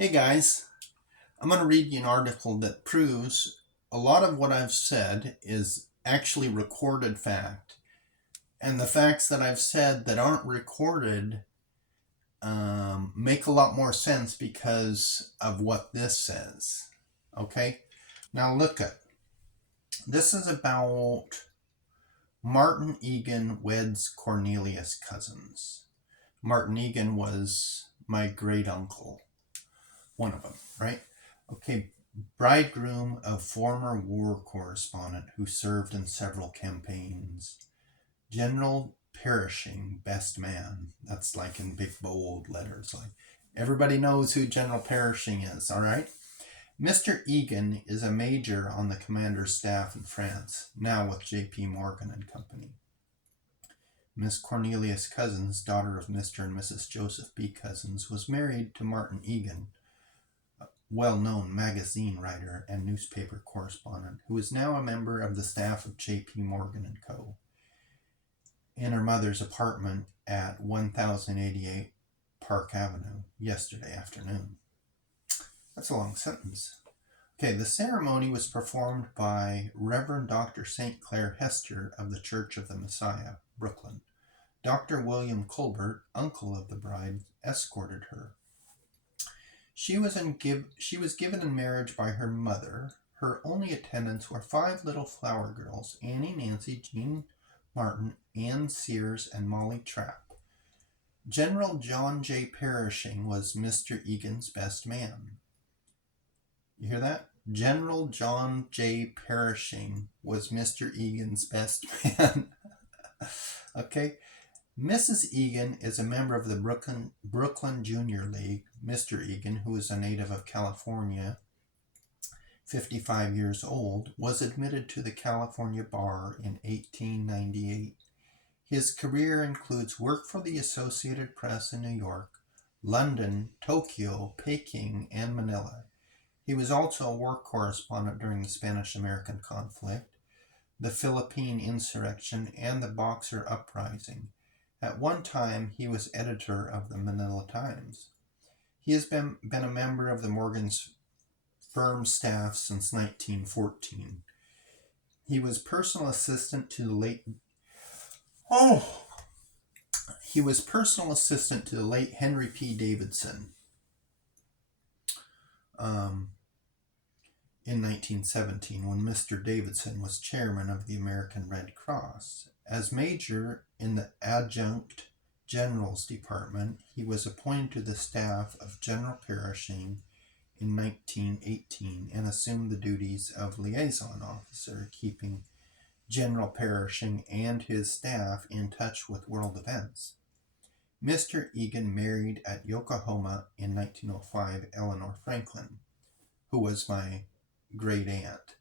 Hey guys, I'm going to read you an article that proves a lot of what I've said is actually recorded fact. And the facts that I've said that aren't recorded make a lot more sense because of what this says. Okay? Now look at this is about Martin Egan weds Cornelius Cousins. Martin Egan was my great uncle, one of them, right? Okay, bridegroom of former war correspondent who served in several campaigns. General Pershing, best man. That's like in big bold letters. Like everybody knows who General Pershing is, all right? Mr. Egan is a major on the commander's staff in France, now with J.P. Morgan and Company. Miss Cornelius Cousins, daughter of Mr. and Mrs. Joseph B. Cousins, was married to Martin Egan, well-known magazine writer and newspaper correspondent who is now a member of the staff of J.P. Morgan and Co. in her mother's apartment at 1088 Park Avenue yesterday afternoon. That's a long sentence. Okay, the ceremony was performed by Reverend Dr. St. Clair Hester of the Church of the Messiah, Brooklyn. Dr. William Colbert, uncle of the bride, escorted her. She was given in marriage by her mother. Her only attendants were five little flower girls: Annie, Nancy, Jean Martin, Anne Sears, and Molly Trapp. General John J. Pershing was Mr. Egan's best man. You hear that? General John J. Pershing was Mr. Egan's best man. Okay. Mrs. Egan is a member of the Brooklyn Junior League. Mr. Egan, who is a native of California, 55 years old, was admitted to the California bar in 1898. His career includes work for the Associated Press in New York, London, Tokyo, Peking, and Manila. He was also a war correspondent during the Spanish-American conflict, the Philippine insurrection, and the Boxer uprising. At one time, he was editor of the Manila Times. He has been a member of the Morgan's firm staff since 1914. He was personal assistant to the late Henry P. Davidson in 1917 when Mr. Davidson was chairman of the American Red Cross. As major in the Adjunct General's Department, he was appointed to the staff of General Pershing in 1918 and assumed the duties of liaison officer, keeping General Pershing and his staff in touch with world events. Mr. Egan married at Yokohama in 1905 Eleanor Franklin, who was my great aunt,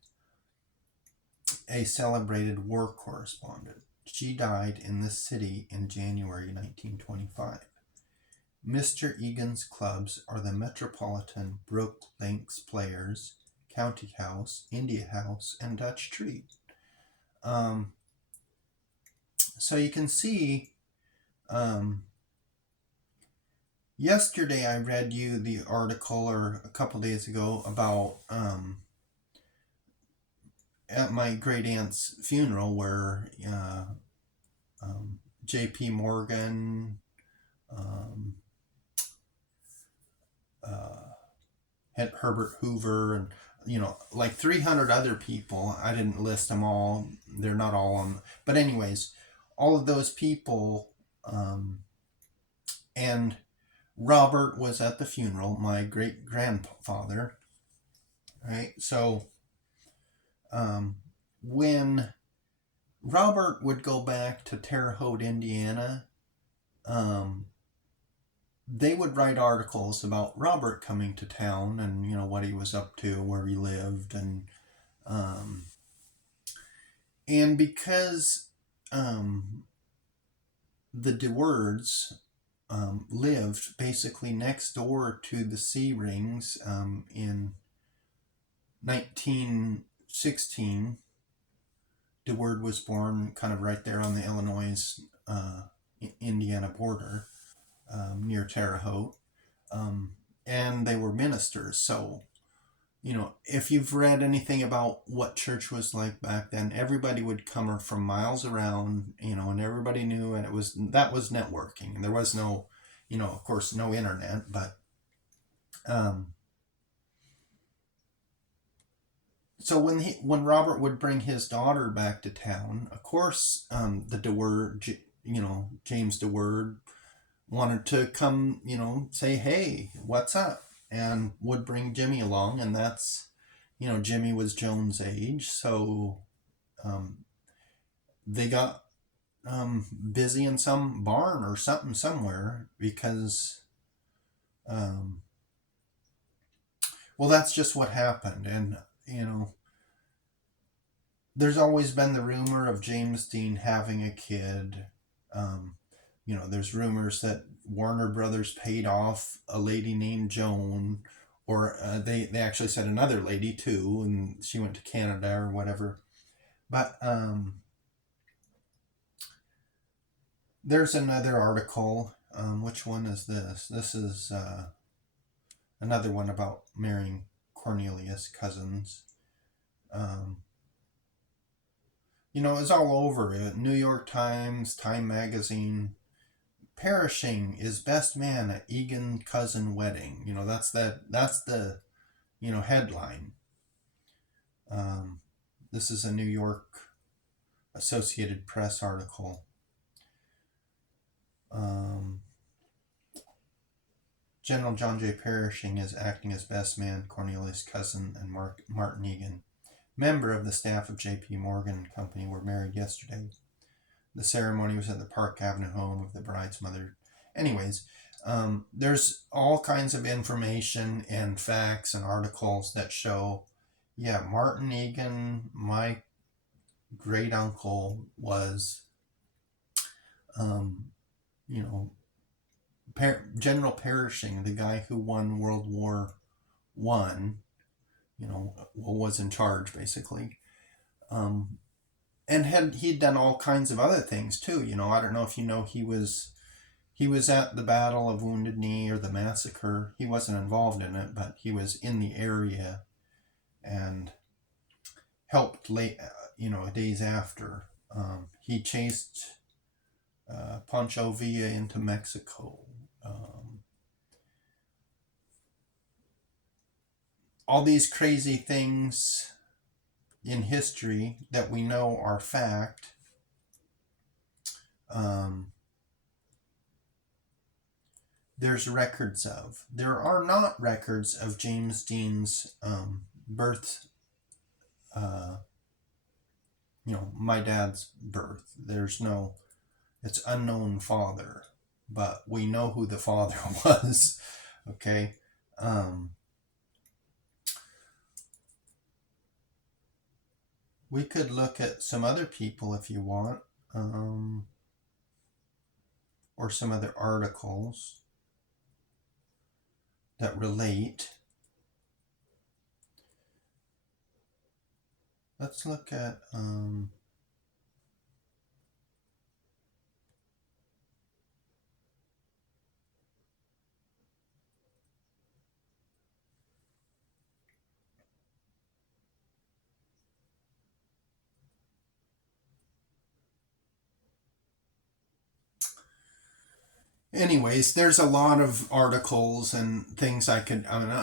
a celebrated war correspondent. She died in this city in January 1925. Mr. Egan's clubs are the Metropolitan, Brook Links Players, County House, India House, and Dutch Treat. So you can see, yesterday I read you the article, or a couple days ago, about at my great aunt's funeral where J.P. Morgan, Herbert Hoover, and like 300 other people. I didn't list them all. They're not all on. But anyways, all of those people, and Robert was at the funeral, my great grandfather. Right. So when Robert would go back to Terre Haute, Indiana, they would write articles about Robert coming to town and what he was up to, where he lived, and because the DeWords lived basically next door to the Sea Rings in 1916. DeWord was born kind of right there on the Illinois-Indiana border, near Terre Haute. and they were ministers. So, if you've read anything about what church was like back then, everybody would come from miles around, and everybody knew, and that was networking, and there was no, of course, no internet, but so when Robert would bring his daughter back to town, of course, the DeWord, James DeWord wanted to come, say, hey, what's up? And would bring Jimmy along. And that's, Jimmy was Joan's age. So they got busy in some barn or something somewhere because, well, that's just what happened. And, there's always been the rumor of James Dean having a kid. There's rumors that Warner Brothers paid off a lady named Joan, or they actually said another lady too, and she went to Canada or whatever. But there's another article. Which one is this? This is another one about marrying Cornelius Cousins. It's all over it. New York Times, Time Magazine. Perishing is best man at Egan cousin wedding. That's the headline. This is a New York Associated Press article. General John J. Perishing is acting as best man, Cornelius Cousin and Martin Egan, member of the staff of J.P. Morgan and Company, were married yesterday. The ceremony was at the Park Avenue home of the bride's mother. Anyways, there's all kinds of information and facts and articles that show, Martin Egan, my great uncle, was, General Perishing, the guy who won World War I, was in charge basically. And he'd done all kinds of other things too. I don't know if he was at the Battle of Wounded Knee or the massacre. He wasn't involved in it, but he was in the area and helped days after. He chased Pancho Villa into Mexico. All these crazy things in history that we know are fact. There's records of. There are not records of James Dean's birth, my dad's birth. It's unknown father, but we know who the father was, okay? We could look at some other people if you want, or some other articles that relate. Let's look at anyways, there's a lot of articles and things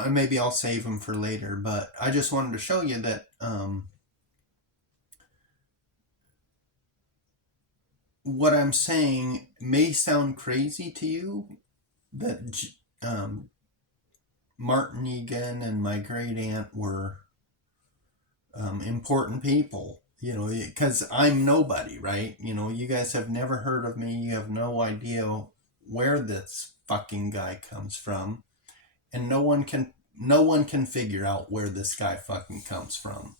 maybe I'll save them for later, but I just wanted to show you that what I'm saying may sound crazy to you, that Martin Egan and my great aunt were important people, because I'm nobody, right? You guys have never heard of me. You have no idea where this fucking guy comes from, and no one can figure out where this guy fucking comes from.